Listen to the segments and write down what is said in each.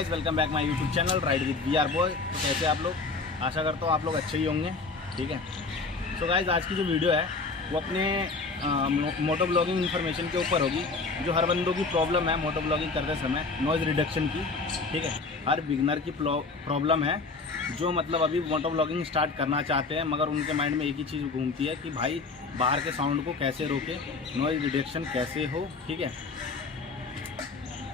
Guys, welcome back my YouTube channel ride with V R boy. तो कैसे आप लोग? आशा करता हूँ आप लोग अच्छे ही होंगे। ठीक है। सो गाइस, आज की जो वीडियो है वो अपने मोटो ब्लॉगिंग इन्फॉर्मेशन के ऊपर होगी, जो हर बंदों की प्रॉब्लम है मोटो ब्लॉगिंग करते समय, नॉइज़ रिडक्शन की। ठीक है, हर बिगनर की प्रॉब्लम है, जो मतलब अभी मोटो ब्लॉगिंग स्टार्ट करना चाहते हैं, मगर उनके माइंड में एक ही चीज़ घूमती है कि भाई बाहर के साउंड को कैसे रोके, नॉइज़ रिडक्शन कैसे हो। ठीक है,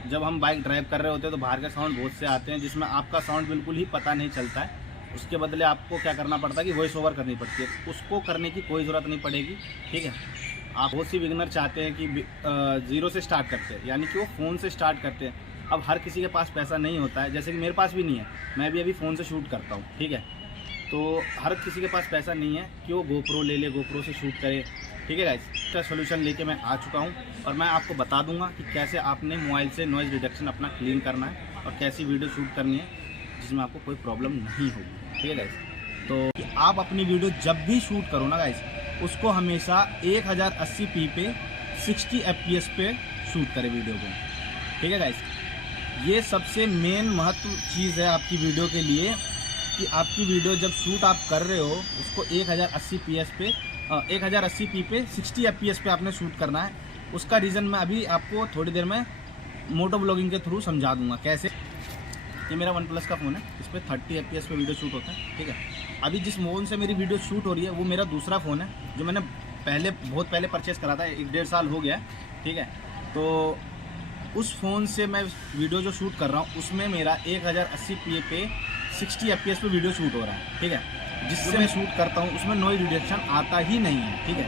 जब हम बाइक ड्राइव कर रहे होते हैं तो बाहर के साउंड बहुत से आते हैं जिसमें आपका साउंड बिल्कुल ही पता नहीं चलता है। उसके बदले आपको क्या करना पड़ता है कि वॉइस ओवर करनी पड़ती है। उसको करने की कोई ज़रूरत नहीं पड़ेगी। ठीक है, आप बहुत सी बिगनर चाहते हैं कि ज़ीरो से स्टार्ट करते हैं, यानी कि वो फ़ोन से स्टार्ट करते हैं। अब हर किसी के पास पैसा नहीं होता है, जैसे कि मेरे पास भी नहीं है, मैं भी अभी फ़ोन से शूट करता हूँ। ठीक है, तो हर किसी के पास पैसा नहीं है कि वो गोप्रो ले ले, गोप्रो से शूट करे। ठीक है गाइस, इसका सोल्यूशन लेके मैं आ चुका हूँ और मैं आपको बता दूंगा कि कैसे आपने मोबाइल से नॉइज़ रिडक्शन अपना क्लीन करना है और कैसी वीडियो शूट करनी है जिसमें आपको कोई प्रॉब्लम नहीं होगी। ठीक है गाइस, तो आप अपनी वीडियो जब भी शूट करो ना गाइस, उसको हमेशा 1080p पे 60 fps पे शूट करें वीडियो को। ठीक है गाइस, ये सबसे मेन महत्व चीज़ है आपकी वीडियो के लिए कि आपकी वीडियो जब शूट आप कर रहे हो उसको 1080p पे 60 fps पे आपने शूट करना है। उसका रीज़न मैं अभी आपको थोड़ी देर में मोटो ब्लॉगिंग के थ्रू समझा दूंगा कैसे। ये मेरा OnePlus का फ़ोन है, इस पर 30 fps पे वीडियो शूट होता है। ठीक है, अभी जिस फ़ोन से मेरी वीडियो शूट हो रही है वो मेरा दूसरा फ़ोन है, जो मैंने बहुत पहले परचेज़ करा था, 1-1.5 साल हो गया। ठीक है, तो उस फ़ोन से मैं वीडियो जो शूट कर रहा हूँ उसमें मेरा 1080p पे 60 fps पे वीडियो शूट हो रहा है। ठीक है, जिससे मैं शूट करता हूँ उसमें नॉइज़ रिडक्शन आता ही नहीं है। ठीक है,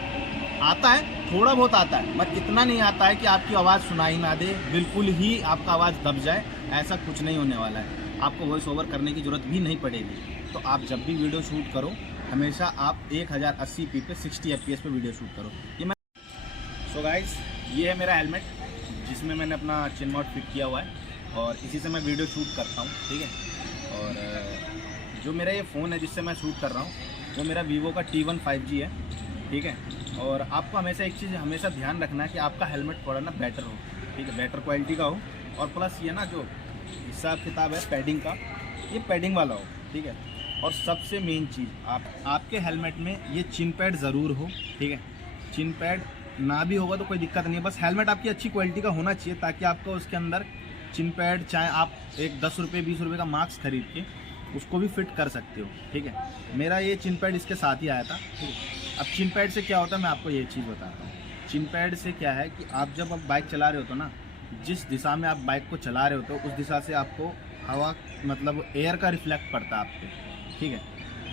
आता है, थोड़ा बहुत आता है, मगर इतना नहीं आता है कि आपकी आवाज़ सुनाई ना दे, बिल्कुल ही आपका आवाज़ दब जाए। ऐसा कुछ नहीं होने वाला है, आपको वॉइस ओवर करने की ज़रूरत भी नहीं पड़ेगी। तो आप जब भी वीडियो शूट करो हमेशा आप 1080p पे 60 fps पे वीडियो शूट करो। ये मैं सो गाइस, ये है मेरा हेलमेट जिसमें मैंने अपना चिन माउंट फिट किया हुआ है और इसी से मैं वीडियो शूट करता हूँ। ठीक है, और जो मेरा ये फ़ोन है जिससे मैं शूट कर रहा हूँ वो मेरा वीवो का T1 5G है। ठीक है, और आपको हमेशा एक चीज़ हमेशा ध्यान रखना है कि आपका हेलमेट थोड़ा ना बेटर हो। ठीक है, बेटर क्वालिटी का हो, और प्लस ये ना जो हिसाब किताब है पैडिंग का, ये पैडिंग वाला हो। ठीक है, और सबसे मेन चीज़ आपके हेलमेट में ये चिन पैड ज़रूर हो। ठीक है, चिन पैड ना भी होगा तो कोई दिक्कत नहीं है, बस हेलमेट आपकी अच्छी क्वालिटी का होना चाहिए ताकि आपको उसके अंदर चिन पैड, चाहे आप एक 10 रुपये 20 रुपये का मास्क खरीद के उसको भी फिट कर सकते हो। ठीक है, मेरा ये चिन पैड इसके साथ ही आया था। ठीक है, अब चिन पैड से क्या होता है मैं आपको ये चीज़ बताता हूँ। चिन पैड से क्या है कि आप जब बाइक चला रहे हो तो ना, जिस दिशा में आप बाइक को चला रहे हो तो उस दिशा से आपको हवा मतलब एयर का रिफ्लेक्ट पड़ता है आप पे। ठीक है,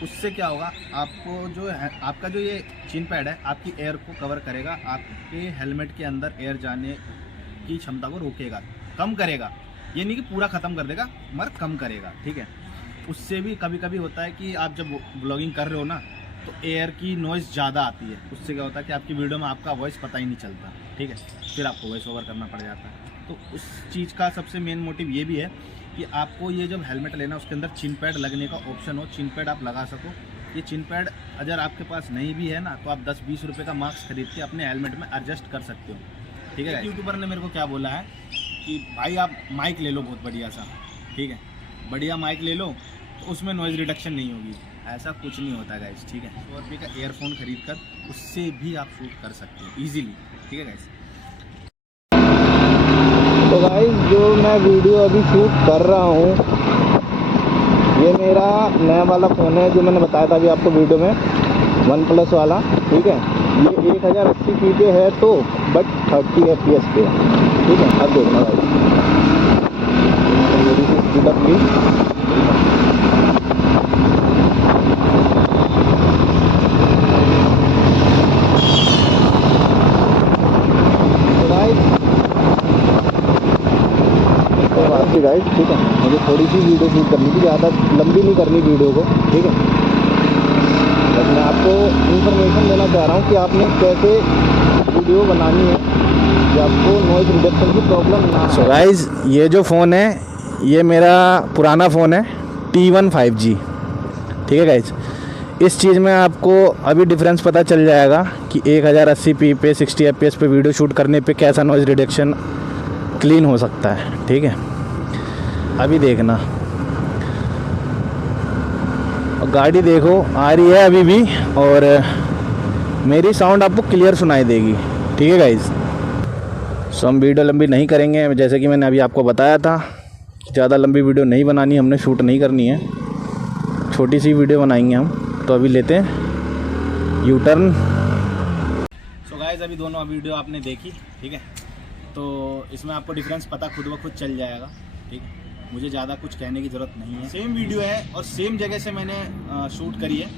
उससे क्या होगा, आपको जो है आपका जो ये चिन पैड है आपकी एयर को कवर करेगा, आपके हेलमेट के अंदर एयर जाने की क्षमता को रोकेगा, कम करेगा। ये नहीं कि पूरा ख़त्म कर देगा मगर कम करेगा। ठीक है, उससे भी कभी कभी होता है कि आप जब ब्लॉगिंग कर रहे हो ना तो एयर की नॉइज़ ज़्यादा आती है, उससे क्या होता है कि आपकी वीडियो में आपका वॉइस पता ही नहीं चलता। ठीक है, फिर आपको वॉइस ओवर करना पड़ जाता है। तो उस चीज़ का सबसे मेन मोटिव ये भी है कि आपको ये जब हेलमेट लेना उसके अंदर चिन पैड लगने का ऑप्शन हो, चिन पैड आप लगा सको। ये चिन पैड अगर आपके पास नहीं भी है ना तो आप 10-20 रुपये का मास्क खरीद के अपने हेलमेट में एडजस्ट कर सकते हो। ठीक है, यूट्यूबर ने मेरे को क्या बोला है कि भाई आप माइक ले लो बहुत बढ़िया सा। ठीक है, बढ़िया माइक ले लो तो उसमें नॉइज़ रिडक्शन नहीं होगी। ऐसा कुछ नहीं होता गाइस। ठीक है, 100 रुपये का एयरफोन खरीद कर उससे भी आप शूट कर सकते हो ईजीली। ठीक है गाइस, तो गाइस जो मैं वीडियो अभी शूट कर रहा हूँ ये मेरा नया वाला फ़ोन है जो मैंने बताया था अभी आपको वीडियो में, OnePlus वाला। ठीक है, ये 1080p पे है तो बट 30 fps पे। ठीक है, अब देखना गाइस, मेरी स्पीड अप प्लीज। गाइस ठीक है, मुझे थोड़ी सी वीडियो शूट करनी थी, ज़्यादा लंबी नहीं करनी वीडियो को। ठीक है, बस मैं आपको इन्फॉर्मेशन देना चाह रहा हूँ कि आपने कैसे वीडियो बनानी है कि आपको नॉइज़ रिडक्शन की प्रॉब्लम ना। सो गाइस, ये जो फ़ोन है ये मेरा पुराना फ़ोन है T1 5G। ठीक है गाइस, इस चीज़ में आपको अभी डिफरेंस पता चल जाएगा कि 1080p पे 60 fps पे वीडियो शूट करने पे कैसा नॉइज़ रिडक्शन क्लीन हो सकता है। ठीक है, अभी देखना, और गाड़ी देखो आ रही है अभी भी, और मेरी साउंड आपको क्लियर सुनाई देगी। ठीक है गाइस, सो हम वीडियो लंबी नहीं करेंगे, जैसे कि मैंने अभी आपको बताया था, ज़्यादा लंबी वीडियो नहीं बनानी, हमने शूट नहीं करनी है, छोटी सी वीडियो बनाएंगे हम। तो अभी लेते हैं यू टर्न। सो गाइस, अभी दोनों वीडियो आपने देखी, ठीक है, तो इसमें आपको डिफरेंस पता खुद ब खुद चल जाएगा। ठीक है, मुझे ज़्यादा कुछ कहने की ज़रूरत नहीं है, सेम वीडियो है और सेम जगह से मैंने शूट करी है।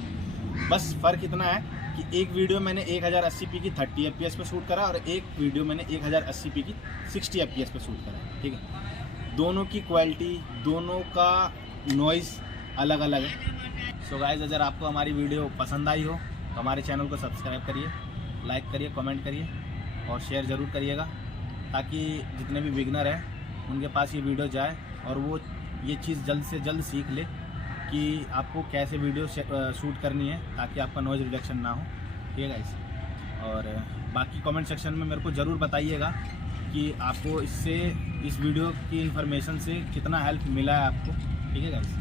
बस फ़र्क इतना है कि एक वीडियो मैंने 1080p की 30 fps पे शूट करा और एक वीडियो मैंने 1080p की 60 fps पे शूट करा। ठीक है, दोनों की क्वालिटी, दोनों का नॉइज़ अलग अलग है। सो गाइस, अगर आपको हमारी वीडियो पसंद आई हो तो हमारे चैनल को सब्सक्राइब करिए, लाइक करिए, कमेंट करिए और शेयर ज़रूर करिएगा, ताकि जितने भी बिगनर हैं उनके पास ये वीडियो जाए और वो ये चीज़ जल्द से जल्द सीख ले कि आपको कैसे वीडियो शूट करनी है, ताकि आपका नॉइज़ रिडक्शन ना हो। ठीक है गाइस, और बाकी कमेंट सेक्शन में मेरे को ज़रूर बताइएगा कि आपको इससे, इस वीडियो की इन्फॉर्मेशन से कितना हेल्प मिला है आपको। ठीक है गाइस।